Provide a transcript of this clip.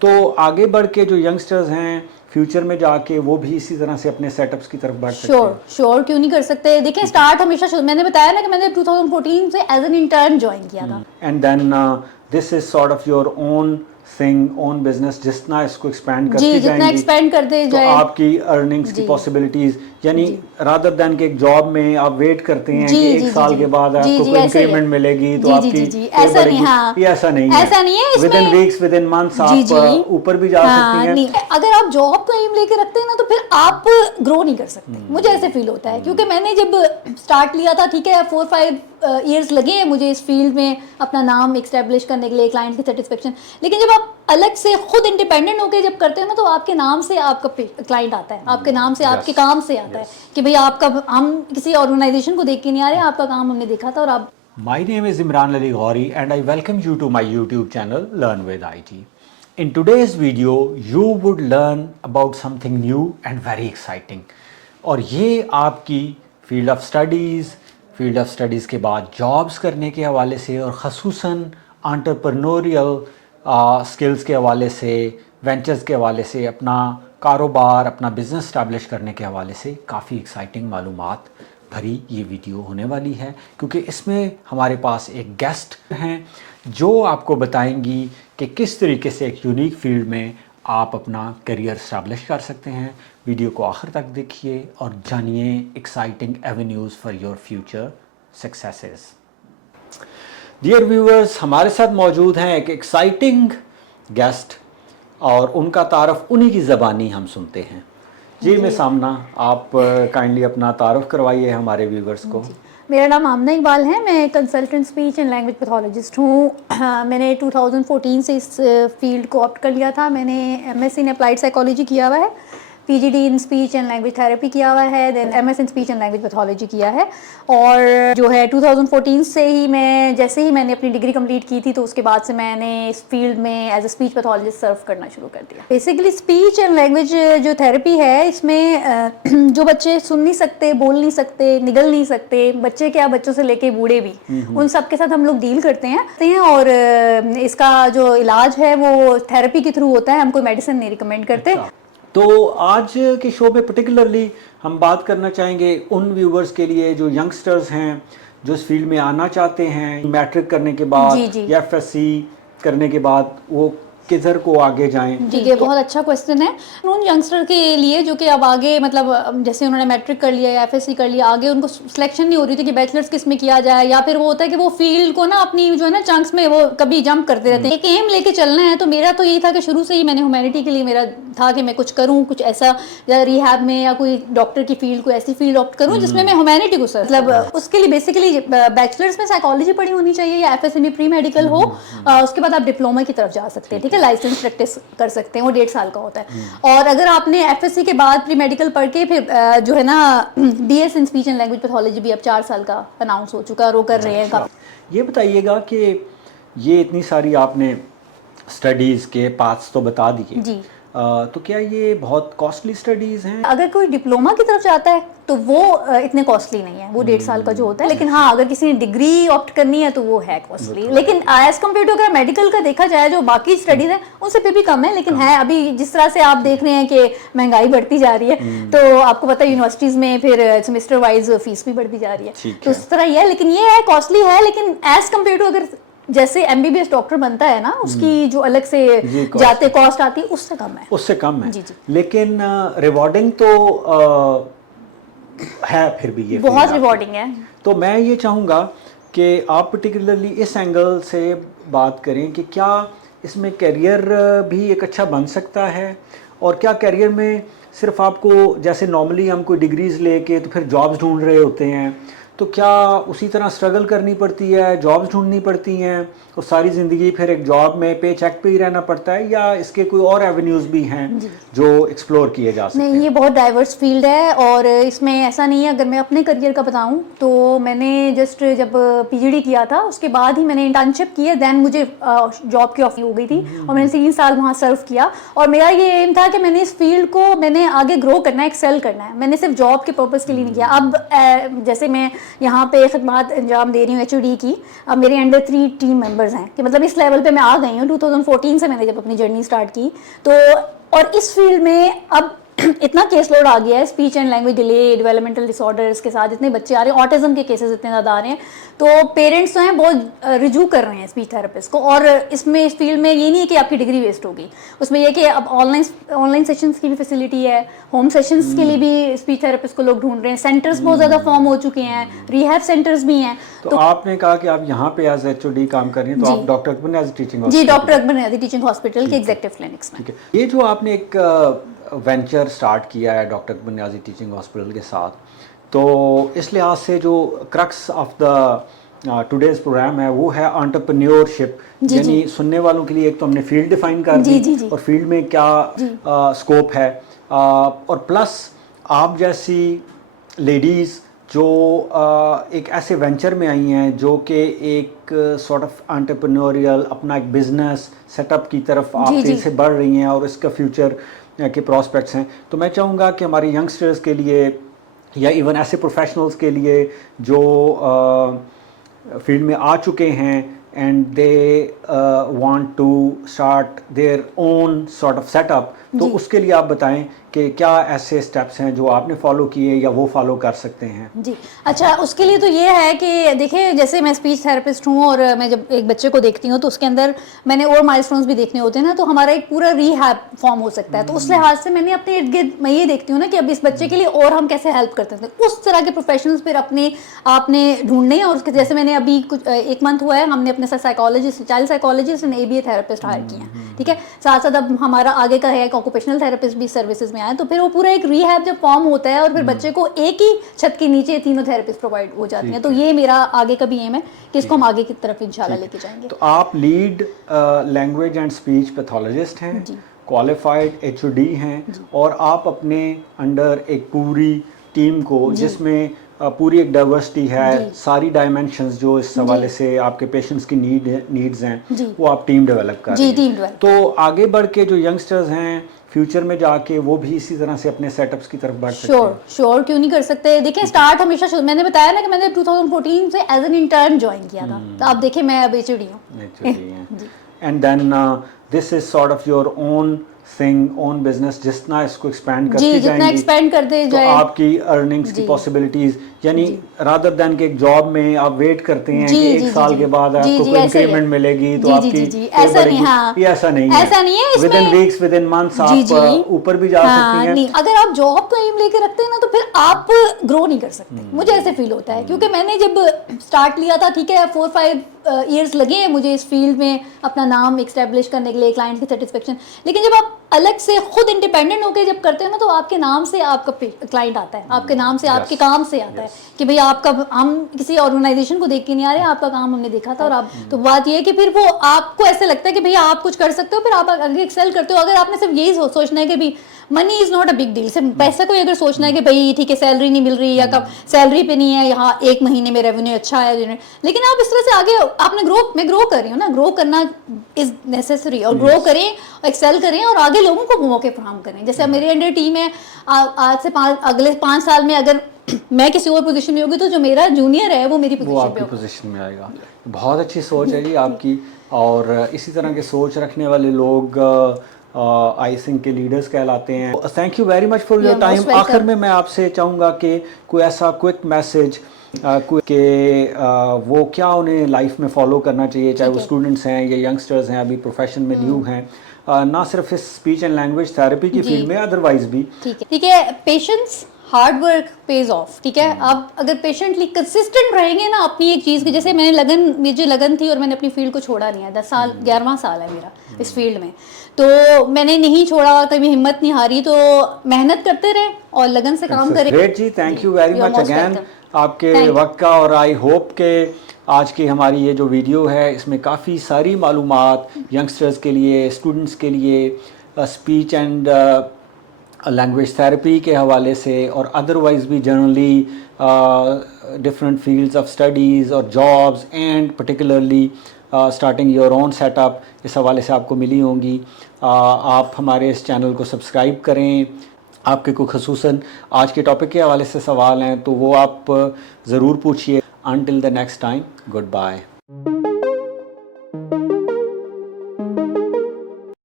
تو آگے بڑھ کے جو ینگسٹرز ہیں فیوچر میں جا کے وہ بھی اسی طرح سے اپنے سیٹ اپس کی طرف بڑھ سکتے ہیں. شور کیوں نہیں کر سکتے. دیکھیں اسٹارٹ ہمیشہ میں نے بتایا نا کہ میں نے 2014 سے ایز این انٹرن جوائن کیا تھا. And then this is sort of your own thing, own business. جتنا اس کو ایکسپینڈ کرتے جائیں جتنا ایکسپینڈ کرتے تو جائیں آپ کی ارننگس کی پاسبلٹیز, یعنی رادر دین کہ ایک جاب میں آپ ویٹ کرتے ہیں کہ ایک سال کے بعد آپ کو کوئی انکریمنٹ ملے گی تو آپ کی ایسا نہیں. ہاں یہ ایسا نہیں ہے. Within weeks within months آپ اوپر بھی جا سکتی ہیں. اگر آپ جاب کو ایم لے کے رکھتے ہیں نا تو پھر آپ گرو نہیں کر سکتے. مجھے ایسے فیل ہوتا ہے کیونکہ میں نے جب اسٹارٹ لیا تھا, ٹھیک ہے 4-5 ایئرس لگے ہیں مجھے اس فیلڈ میں اپنا نام اسٹیبلش کرنے کے لیے, کلائنٹ کی سیٹسفیکشن. لیکن جب آپ الگ سے خود انڈیپینڈنٹ ہو کے جب کرتے ہیں نا تو آپ کے نام سے آپ کا کلائنٹ آتا ہے, آپ کے نام سے آپ کے کام سے آتا ہے کہ بھئی آپ کا, ہم کسی آرگنائزیشن کو دیکھ کے نہیں آ رہے, آپ کا کام ہم نے دیکھا تھا. اور آپ My name is Imran Ali Ghauri and I welcome you to my YouTube channel Learn with IT. In today's video, you would learn about something new and very exciting. اور یہ آپ کی فیلڈ آف اسٹڈیز کے بعد jobs کرنے کے حوالے سے اور خصوصاً انٹرپرنوریل اسکلز کے حوالے سے, وینچرز کے حوالے سے, اپنا کاروبار, اپنا بزنس اسٹیبلش کرنے کے حوالے سے کافی ایکسائٹنگ معلومات بھری یہ ویڈیو ہونے والی ہے, کیونکہ اس میں ہمارے پاس ایک گیسٹ ہیں جو آپ کو بتائیں گی کہ کس طریقے سے ایک یونیک فیلڈ میں آپ اپنا کیریئر اسٹیبلش کر سکتے ہیں. ویڈیو کو آخر تک دیکھیے اور جانیے exciting avenues for your future successes. Dear viewers, ہمارے ساتھ موجود ہیں ایک ایکسائٹنگ گیسٹ اور ان کا تعارف انہی کی زبانی ہم سنتے ہیں. جی میں سامنا, آپ کائنڈلی اپنا تعارف کروائیے ہمارے ویورز کو. میرا نام آمنہ اقبال ہے, میں consultant speech and language pathologist ہوں. میں نے 2014 سے اس فیلڈ کو آپٹ کر لیا تھا. میں نے M S C in applied psychology کیا ہوا ہے, P G D in speech and language therapy کیا ہوا ہے, then M S in speech and language pathology کیا ہے. اور جو ہے 2014 سے ہی میں جیسے ہی میں نے اپنی ڈگری کمپلیٹ کی تھی تو اس کے بعد سے میں نے اس فیلڈ میں ایز اے اسپیچ پیتھولوجسٹ سرو کرنا شروع کر دیا. بیسیکلی اسپیچ اینڈ لینگویج جو تھراپی ہے, اس میں جو بچے سن نہیں سکتے, بول نہیں سکتے, نگل نہیں سکتے, بچے کیا بچوں سے لے کے بوڑھے بھی, ان سب کے ساتھ ہم لوگ ڈیل کرتے ہیں. اور اس کا جو علاج ہے وہ تھراپی کے تھرو ہوتا ہے, ہم کوئی میڈیسن نہیں ریکمینڈ کرتے. تو آج کے شو میں پرٹیکولرلی ہم بات کرنا چاہیں گے ان ویورز کے لیے جو ینگسٹرز ہیں, جو اس فیلڈ میں آنا چاہتے ہیں, میٹرک کرنے کے بعد یا ایف ایس سی کرنے کے بعد وہ کدھر کو آگے جائیں. جی یہ بہت اچھا کویسچن ہے. ان ینگسٹر کے لیے جو کہ اب آگے مطلب جیسے انہوں نے میٹرک کر لیا یا ایف ایس سی کر لیا, آگے ان کو سلیکشن نہیں ہو رہی تھی کہ بیچلرس کس میں کیا جائے, یا پھر وہ ہوتا ہے کہ وہ فیلڈ کو نا اپنی جو ہے نا چنکس میں وہ کبھی جمپ کرتے رہتے ہیں. ایک ایم لے کے چلنا ہے. تو میرا تو یہی تھا کہ شروع سے ہی میں نے ہیومینٹی کے لیے میرا تھا کہ میں کچھ کروں, کچھ ایسا یا ریہیب میں یا کوئی ڈاکٹر کی فیلڈ, کوئی ایسی فیلڈ آپٹ کروں جس میں ہیومینٹی کو مطلب اس کے لیے بیسیکلی بیچلرس میں سائیکالوجی پڑھی ہونی چاہیے یا ایف ایس سی میں پری میڈیکل ہو. اس کے بعد آپ ڈپلوما کی طرف جا سکتے ہیں, ٹھیک ہے, لائسنس پریکٹس کر سکتے ہیں, وہ 1.5 سال کا ہوتا ہے. اور اگر آپ نے ایف ایس سی کے بعد پری میڈیکل پڑھ کے پھر جو ہے نا B S in speech and language pathology بھی اب 4 سال کا اناؤنس ہو چکا ہے اور وہ کر رہے ہیں. یہ بتائیے گا کہ یہ اتنی ساری آپ نے اسٹڈیز کے پاتھس تو بتا دیے, جی تو کیا یہ بہت کاسٹلی اسٹڈیز ہیں؟ اگر کوئی ڈپلوما کی طرف جاتا ہے تو وہ اتنے کاسٹلی نہیں ہے, وہ 1.5 سال کا جو ہوتا ہے. لیکن ہاں اگر کسی نے ڈگری آپٹ کرنی ہے تو وہ ہے کاسٹلی, لیکن ایز کمپیئر ٹو اگر میڈیکل کا دیکھا جائے جو باقی اسٹڈیز ہیں ان سے پھر بھی کم ہے. لیکن ہے ابھی جس طرح سے آپ دیکھ رہے ہیں کہ مہنگائی بڑھتی جا رہی ہے, تو آپ کو پتہ ہے یونیورسٹیز میں پھر سیمسٹر وائز فیس بھی بڑھتی جا رہی ہے, تو اس طرح یہ ہے. لیکن یہ ہے کاسٹلی ہے, لیکن ایز کمپیئر ٹو اگر جیسے M B B S doctor بنتا ہے نا, اس کی جو الگ سے جاتے کاسٹ آتی ہے اس سے کم ہے, اس سے کم ہے. جی جی, لیکن ریوارڈنگ تو ہے پھر بھی, یہ بہت ریوارڈنگ ہے. تو میں یہ چاہوں گا کہ آپ پرٹیکولرلی اس اینگل سے بات کریں کہ کیا اس میں کیریئر بھی ایک اچھا بن سکتا ہے, اور کیا کیریئر میں صرف آپ کو جیسے نارملی ہم کوئی ڈگریز لے کے تو پھر جابز ڈھونڈ رہے ہوتے ہیں, تو کیا اسی طرح اسٹرگل کرنی پڑتی ہے, جابز ڈھونڈنی پڑتی ہیں اور ساری زندگی پھر ایک جاب میں پے چیک پہ ہی رہنا پڑتا ہے, یا اس کے کوئی اور ایونیوز بھی ہیں جو ایکسپلور کیے جا سکتے ہیں؟ نہیں, یہ بہت ڈائیورس فیلڈ ہے, اور اس میں ایسا نہیں ہے. اگر میں اپنے کریئر کا بتاؤں تو میں نے جسٹ جب پی جی ڈی کیا تھا اس کے بعد ہی میں نے انٹرنشپ کی ہے, دین مجھے جاب کی آفر ہو گئی تھی اور میں نے 3 سال وہاں سرو کیا. اور میرا یہ ایم تھا کہ میں نے اس فیلڈ کو میں نے آگے گرو کرنا ہے, ایکسیل کرنا ہے. میں نے صرف جاب کے پرپز کے لیے نہیں کیا. اب جیسے میں یہاں پہ خدمات انجام دے رہی ہوں HOD کی. اب میرے انڈر 3 ٹیم ممبرز ہیں کہ مطلب اس لیول پہ میں آ گئی ہوں. 2014 سے میں نے جب اپنی جرنی اسٹارٹ کی تو, اور اس فیلڈ میں اب اتنا کیس لوڈ آ گیا ہے, speech and language delay, developmental disorders کے ساتھ اتنے بچے آ رہے ہیں, آٹزم کے کیسز اتنے زیادہ آ رہے ہیں, تو پیرنٹس جو ہیں بہت رجوع کر رہے ہیں اسپیچ تھراپسٹ کو. اور اس میں اس فیلڈ میں یہ نہیں ہے کہ آپ کی ڈگری ویسٹ ہوگی, اس میں یہ کہ اب آن لائن سیشنس کی بھی فیسلٹی ہے, ہوم سیشنس کے لیے بھی اسپیچ تھراپسٹ کو لوگ ڈھونڈ رہے ہیں, سینٹرز بہت زیادہ فارم ہو چکے ہیں, ریہیب سینٹرز بھی ہیں. تو آپ نے کہا کہ آپ یہاں پہ ایز HOD کام کر رہی ہیں, تو آپ ڈاکٹر اکبر نیازی ٹیچنگ جی doctor Akbar Niazi teaching hospital کے ایگزیکٹو کلینکس میں. یہ جو آپ نے ایک وینچر اسٹارٹ کیا ہے doctor Akbar Niazi teaching hospital کے ساتھ, تو اس لحاظ سے جو crux of the today's programme ہے وہ ہے انٹرپرینیورشپ, یعنی سننے والوں کے لیے ایک تو ہم نے فیلڈ ڈیفائن کر دی اور فیلڈ میں کیا اسکوپ ہے, اور پلس آپ جیسی لیڈیز جو ایک ایسے وینچر میں آئی ہیں جو کہ ایک سارٹ آف انٹرپرینوریل اپنا ایک بزنس سیٹ اپ کی طرف آپ تیزی سے بڑھ رہی ہیں اور اس کا فیوچر کے پراسپیکٹس ہیں. تو میں چاہوں گا کہ ہماری ینگسٹرز کے لیے یا ایون ایسے پروفیشنلز کے لیے جو فیلڈ میں آ چکے ہیں and they want to start their own sort of set up, تو اس کے لیے آپ بتائیں کہ کیا ایسے اسٹیپس ہیں جو آپ نے فالو کیے یا وہ فالو کر سکتے ہیں. جی اچھا, اس کے لیے تو یہ ہے کہ دیکھیں جیسے میں اسپیچ تھراپسٹ ہوں اور میں جب ایک بچے کو دیکھتی ہوں تو اس کے اندر میں نے اور مائلسٹونز بھی دیکھنے ہوتے ہیں نا, تو ہمارا ایک پورا ریہیب فارم ہو سکتا ہے. تو اس لحاظ سے میں نے اپنے ارد گرد میں یہ دیکھتی ہوں نا کہ اب اس بچے کے لیے اور ہم کیسے ہیلپ کرتے ہیں, اس طرح کے پروفیشنلز پھر اپنے آپ نے ڈھونڈنے ہیں. اور جیسے میں نے ابھی کچھ 1 منتھ ہوا ہے, ہم نے اپنے ساتھ psychologist, child psychologist and ABA therapist hire کیے ہیں, ٹھیک ہے. ساتھ ساتھ اب ہمارا آگے کا ہے ایک آکوپیشنل تھراپسٹ بھی سروسز میں آئے, تو پھر وہ پورا ایک ریہیب جب فارم ہوتا ہے اور پھر بچے کو ایک ہی چھت کے نیچے تینوں تھراپسٹ پرووائڈ ہو جاتی ہیں. تو یہ میرا آگے کا بھی ایم ہے کہ اس کو ہم آگے کی طرف انشاءاللہ لے کے جائیں گے. تو آپ lead language and speech pathologist ہیں, کوالیفائڈ HOD ہیں, اور آپ اپنے انڈر ایک پوری ٹیم کو جس میں پوری ایک ڈائیورسٹی ہے, ساری ڈائمینشنز جو اس حوالے سے آپ کے پیشنٹس کی نیڈز ہیں وہ آپ ٹیم ڈیولپ کر رہے ہیں. تو آگے بڑھ کے جو ینگسٹرز ہیں فیوچر میں جا کے وہ بھی اسی طرح سے اپنے سیٹ اپس کی طرف بڑھ سکتے ہیں. شیور کیوں نہیں کر سکتے. دیکھیں اسٹارٹ ہمیشہ میں نے بتایا نا کہ میں نے 2014 سے ایز این انٹرن جوائن کیا تھا, تو آپ دیکھیں میں اب HOD ہوں. And then this is sort of your own thing, own business, جتنا اس کو ایکسپینڈ کرتے جتنا ایکسپینڈ کرتے تو آپ کی ارننگس کی پاسبلٹیز, یعنی رادر دین کہ ایک جاب میں آپ ویٹ کرتے ہیں کہ 1 سال کے بعد آپ کو کوئی انکریمنٹ ملے گی تو آپ کی ایسا نہیں, ہاں ایسا نہیں ہے, within weeks within months آپ اوپر بھی جا سکتی ہیں. اگر آپ جاب کا ایم لے کے رکھتے ہیں نا تو پھر آپ گرو نہیں کر سکتے, مجھے ایسے فیل ہوتا ہے. کیونکہ میں نے جب اسٹارٹ لیا تھا, ٹھیک ہے 4-5 ایئرس لگے ہیں مجھے اس فیلڈ میں اپنا نام اسٹیبلش کرنے کے لیے, کلائنٹ کی سیٹسفیکشن, لیکن جب آپ الگ سے خود انڈیپینڈنٹ ہو کے جب کرتے ہیں نا تو آپ کے نام سے آپ کا کلائنٹ آتا ہے, آپ کے نام سے آپ کے کام سے آتا ہے کہ بھئی آپ کا, ہم کسی آرگنائزیشن کو دیکھ کے نہیں آ رہے, آپ کا کام ہم نے دیکھا تھا. اور آپ تو بات یہ ہے کہ پھر وہ آپ کو ایسے لگتا ہے کہ بھئی آپ کچھ کر سکتے ہو, پھر آپ آگے ایکسل کرتے ہو. اگر آپ نے صرف یہی سوچنا ہے کہ بھئی money is not a big deal, صرف پیسے کو اگر سوچنا ہے کہ بھئی ٹھیک ہے سیلری نہیں مل رہی یا کب سیلری پہ نہیں ہے, یہاں 1 مہینے میں ریونیو اچھا ہے, لیکن آپ اس طرح سے آگے آپ نے میں گرو کر رہی ہوں نا, گرو کرنا از نیسیسری, اور گرو کریں, ایکسل کریں اور آگے لوگوں کو موقع فراہم کریں. جیسے میرے انڈر ٹیم ہے, آج سے اگلے 5 سال میں اگر میں کسی اور پوزیشن میں ہوگی تو جو میرا جونیئر ہے وہ میری پوزیشن میں آئے گا. بہت اچھی سوچ ہے جی آپ کی, اور اسی طرح کے سوچ رکھنے والے لوگ آئی تھنک کے لیڈرز کہلاتے ہیں. Thank you very much for your time. آخر میں آپ سے چاہوں گا کہ کوئی ایسا کوئک میسج کہ وہ کیا انہیں لائف میں فالو کرنا چاہیے, چاہے وہ اسٹوڈنٹس ہیں یا ینگسٹرز ہیں, ابھی پروفیشن میں نیو ہیں, نہ صرف اس اسپیچ اینڈ لینگویج تھراپی کی فیلڈ میں, ادروائز بھی. ٹھیک ہے, patience, hard work pays off. ٹھیک ہے, آپ اگر پیشنٹلی کنسسٹنٹ رہیں گے نا اپنی ایک چیز کی, جیسے میں نے مجھے لگن تھی اور میں نے اپنی فیلڈ کو چھوڑا نہیں ہے, 10 سال 11واں سال ہے میرا اس فیلڈ میں, تو میں نے نہیں چھوڑا, کبھی ہمت نہیں ہاری, تو محنت کرتے رہے اور لگن سے کام کریں. Great ji, thank you very much again آپ کے وقت کا, اور آئی ہوپ کہ آج کی ہماری یہ جو ویڈیو ہے اس میں کافی ساری معلومات ینگسٹرز کے لیے, اسٹوڈنٹس کے لیے, اسپیچ اینڈ لینگویج تھراپی کے حوالے سے, اور ادروائز بھی generally different fields of studies اور jobs, and particularly starting your own set up, اس حوالے سے آپ کو ملی ہوں گی. آپ ہمارے اس چینل کو سبسکرائب کریں. آپ کے کوئی خصوصاً آج کے ٹاپک کے حوالے سے سوال ہیں تو وہ آپ ضرور پوچھیے. Until the next time, good bye.